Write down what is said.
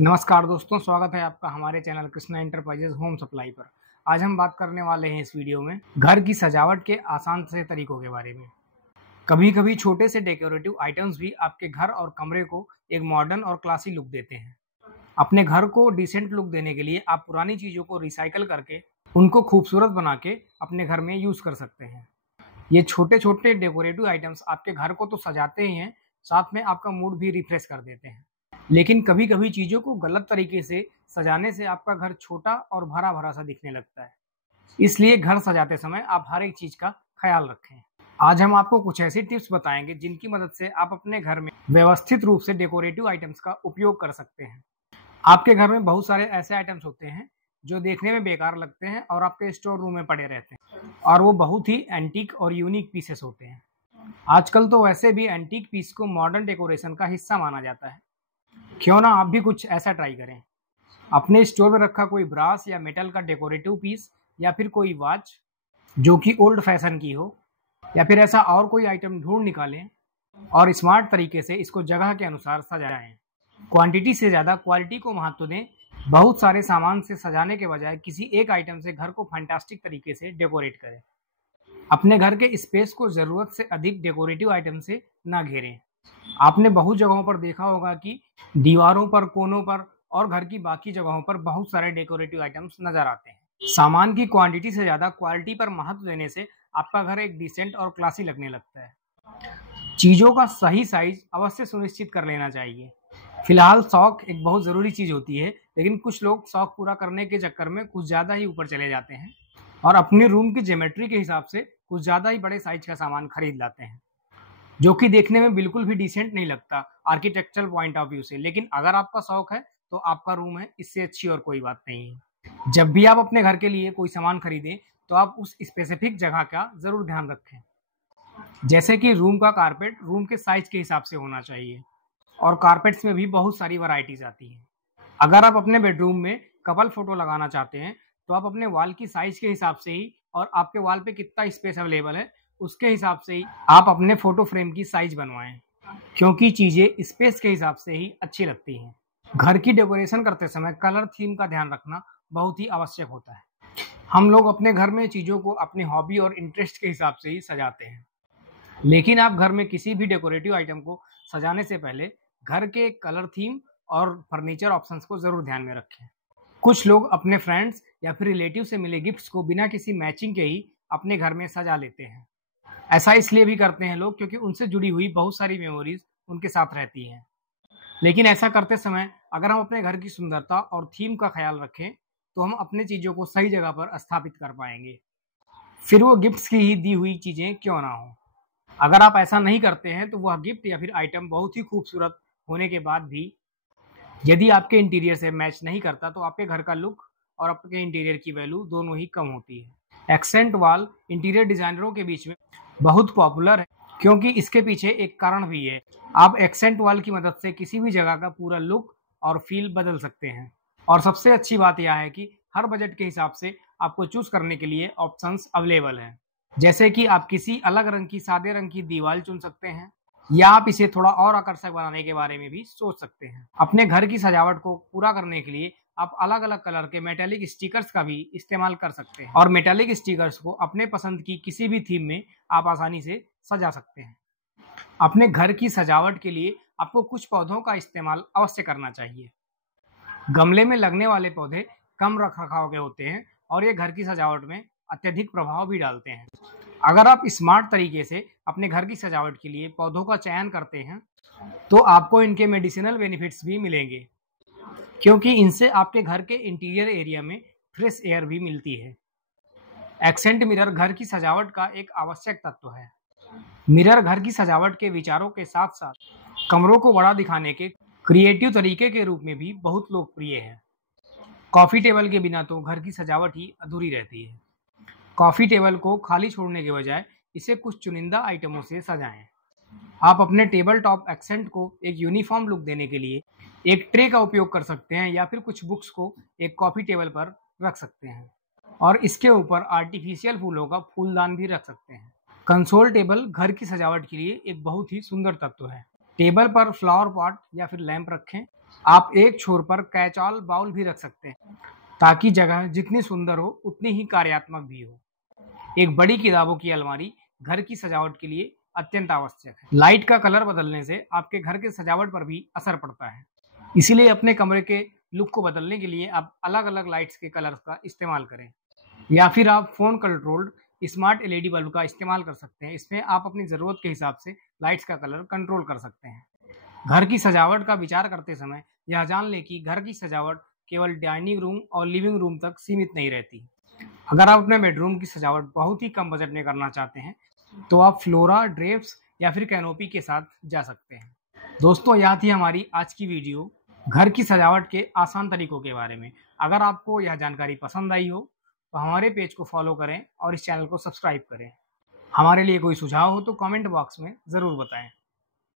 नमस्कार दोस्तों, स्वागत है आपका हमारे channel Krishna enterprises home supply पर। आज हम बात करने वाले हैं इस वीडियो में घर की सजावट के आसान से तरीकों के बारे में। कभी कभी छोटे से डेकोरेटिव आइटम्स भी आपके घर और कमरे को एक मॉडर्न और क्लासी लुक देते हैं। अपने घर को डिसेंट लुक देने के लिए आप पुरानी चीज़ों को रिसाइकल करके उनको खूबसूरत बना के अपने घर में यूज़ कर सकते हैं। ये छोटे छोटे डेकोरेटिव आइटम्स आपके घर को तो सजाते ही हैं, साथ में आपका मूड भी रिफ्रेश कर देते हैं। लेकिन कभी कभी चीज़ों को गलत तरीके से सजाने से आपका घर छोटा और भरा भरा सा दिखने लगता है। इसलिए घर सजाते समय आप हर एक चीज़ का ख्याल रखें। आज हम आपको कुछ ऐसी टिप्स बताएंगे जिनकी मदद से आप अपने घर में व्यवस्थित रूप से डेकोरेटिव आइटम्स का उपयोग कर सकते हैं। आपके घर में बहुत सारे ऐसे आइटम्स होते हैं जो देखने में बेकार लगते हैं और आपके स्टोर रूम में पड़े रहते हैं, और वो बहुत ही एंटीक और यूनिक पीसेस होते हैं। आजकल तो वैसे भी एंटीक पीस को मॉडर्न डेकोरेशन का हिस्सा माना जाता है। क्यों ना आप भी कुछ ऐसा ट्राई करें। अपने स्टोर में रखा कोई ब्रास या मेटल का डेकोरेटिव पीस, या फिर कोई वॉच जो कि ओल्ड फैशन की हो, या फिर ऐसा और कोई आइटम ढूंढ निकालें और स्मार्ट तरीके से इसको जगह के अनुसार सजाएं। क्वांटिटी से ज़्यादा क्वालिटी को महत्व दें। बहुत सारे सामान से सजाने के बजाय किसी एक आइटम से घर को फैंटास्टिक तरीके से डेकोरेट करें। अपने घर के स्पेस को ज़रूरत से अधिक डेकोरेटिव आइटम से ना घेरें। आपने बहुत जगहों पर देखा होगा कि दीवारों पर, कोनों पर और घर की बाकी जगहों पर बहुत सारे डेकोरेटिव आइटम्स नजर आते हैं। सामान की क्वांटिटी से ज़्यादा क्वालिटी पर महत्व देने से आपका घर एक डिसेंट और क्लासी लगने लगता है। चीज़ों का सही साइज अवश्य सुनिश्चित कर लेना चाहिए। फिलहाल शौक एक बहुत ज़रूरी चीज़ होती है, लेकिन कुछ लोग शौक पूरा करने के चक्कर में कुछ ज़्यादा ही ऊपर चले जाते हैं और अपने रूम की ज्योमेट्री के हिसाब से कुछ ज़्यादा ही बड़े साइज का सामान खरीद लाते हैं, जो कि देखने में बिल्कुल भी डिसेंट नहीं लगता आर्किटेक्चरल पॉइंट ऑफ व्यू से। लेकिन अगर आपका शौक है तो आपका रूम है, इससे अच्छी और कोई बात नहीं है। जब भी आप अपने घर के लिए कोई सामान खरीदें तो आप उस स्पेसिफिक जगह का जरूर ध्यान रखें। जैसे कि रूम का कारपेट रूम के साइज के हिसाब से होना चाहिए, और कारपेट्स में भी बहुत सारी वैरायटीज आती हैं। अगर आप अपने बेडरूम में कपल फोटो लगाना चाहते हैं तो आप अपने वॉल की साइज के हिसाब से ही और आपके वॉल पे कितना स्पेस अवेलेबल है उसके हिसाब से ही आप अपने फोटो फ्रेम की साइज बनवाएं, क्योंकि चीजें स्पेस के हिसाब से ही अच्छी लगती हैं। घर की डेकोरेशन करते समय कलर थीम का ध्यान रखना बहुत ही आवश्यक होता है। हम लोग अपने घर में चीजों को अपनी हॉबी और इंटरेस्ट के हिसाब से ही सजाते हैं, लेकिन आप घर में किसी भी डेकोरेटिव आइटम को सजाने से पहले घर के कलर थीम और फर्नीचर ऑप्शंस को जरूर ध्यान में रखें। कुछ लोग अपने फ्रेंड्स या फिर रिलेटिव से मिले गिफ्ट्स को बिना किसी मैचिंग के ही अपने घर में सजा लेते हैं। ऐसा इसलिए भी करते हैं लोग क्योंकि उनसे जुड़ी हुई बहुत सारी मेमोरीज उनके साथ रहती हैं। लेकिन ऐसा करते समय अगर हम अपने घर की सुंदरता और थीम का ख्याल रखें तो हम अपने चीज़ों को सही जगह पर स्थापित कर पाएंगे, फिर वो गिफ्ट्स की ही दी हुई चीज़ें क्यों ना हो। अगर आप ऐसा नहीं करते हैं तो वह गिफ्ट या फिर आइटम बहुत ही खूबसूरत होने के बाद भी यदि आपके इंटीरियर से मैच नहीं करता तो आपके घर का लुक और आपके इंटीरियर की वैल्यू दोनों ही कम होती है। एक्सेंट वॉल इंटीरियर डिजाइनरों के बीच में बहुत पॉपुलर है, क्योंकि इसके पीछे एक कारण भी है। आप एक्सेंट वॉल की मदद से किसी भी जगह का पूरा लुक और फील बदल सकते हैं, और सबसे अच्छी बात यह है कि हर बजट के हिसाब से आपको चूज करने के लिए ऑप्शंस अवेलेबल हैं। जैसे कि आप किसी अलग रंग की, सादे रंग की दीवार चुन सकते हैं, या आप इसे थोड़ा और आकर्षक बनाने के बारे में भी सोच सकते हैं। अपने घर की सजावट को पूरा करने के लिए आप अलग अलग कलर के मेटालिक स्टिकर्स का भी इस्तेमाल कर सकते हैं, और मेटालिक स्टिकर्स को अपने पसंद की किसी भी थीम में आप आसानी से सजा सकते हैं। अपने घर की सजावट के लिए आपको कुछ पौधों का इस्तेमाल अवश्य करना चाहिए। गमले में लगने वाले पौधे कम रखरखाव के होते हैं और ये घर की सजावट में अत्यधिक प्रभाव भी डालते हैं। अगर आप स्मार्ट तरीके से अपने घर की सजावट के लिए पौधों का चयन करते हैं तो आपको इनके मेडिसिनल बेनिफिट्स भी मिलेंगे, क्योंकि इनसे आपके घर के इंटीरियर एरिया में फ्रेश एयर भी मिलती है। एक्सेंट मिरर घर की सजावट का एक आवश्यक तत्व है। मिरर घर की सजावट के विचारों के साथ साथ कमरों को बड़ा दिखाने के क्रिएटिव तरीके के रूप में भी बहुत लोकप्रिय है। कॉफी टेबल के बिना तो घर की सजावट ही अधूरी रहती है। कॉफी टेबल को खाली छोड़ने के बजाय इसे कुछ चुनिंदा आइटमों से सजाएं। आप अपने टेबल टॉप एक्सेंट को एक यूनिफॉर्म लुक देने के लिए एक ट्रे का उपयोग कर सकते हैं, या फिर कुछ बुक्स को एक कॉफी टेबल पर रख सकते हैं और इसके ऊपर आर्टिफिशियल फूलों का फूलदान भी रख सकते हैं। कंसोल टेबल घर की सजावट के लिए एक बहुत ही सुंदर तत्व है। टेबल पर फ्लावर पॉट या फिर लैंप रखें आप एक छोर पर कैच ऑल बाउल भी रख सकते हैं ताकि जगह जितनी सुंदर हो उतनी ही कार्यात्मक भी हो। एक बड़ी किताबों की अलमारी घर की सजावट के लिए अत्यंत आवश्यक है। लाइट का कलर बदलने से आपके घर के सजावट पर भी असर पड़ता है। इसीलिए अपने कमरे के लुक को बदलने के लिए आप अलग अलग लाइट्स के कलर्स का इस्तेमाल करें, या फिर आप phone controlled smart LED bulb का इस्तेमाल कर सकते हैं। इसमें आप अपनी ज़रूरत के हिसाब से लाइट्स का कलर कंट्रोल कर सकते हैं। घर की सजावट का विचार करते समय यह जान लें कि घर की सजावट केवल डाइनिंग रूम और लिविंग रूम तक सीमित नहीं रहती। अगर आप अपने बेडरूम की सजावट बहुत ही कम बजट में करना चाहते हैं तो आप फ्लोरा, ड्रेप्स या फिर कैनोपी के साथ जा सकते हैं। दोस्तों, यह थी हमारी आज की वीडियो घर की सजावट के आसान तरीकों के बारे में। अगर आपको यह जानकारी पसंद आई हो तो हमारे पेज को फॉलो करें और इस चैनल को सब्सक्राइब करें। हमारे लिए कोई सुझाव हो तो कमेंट बॉक्स में ज़रूर बताएं।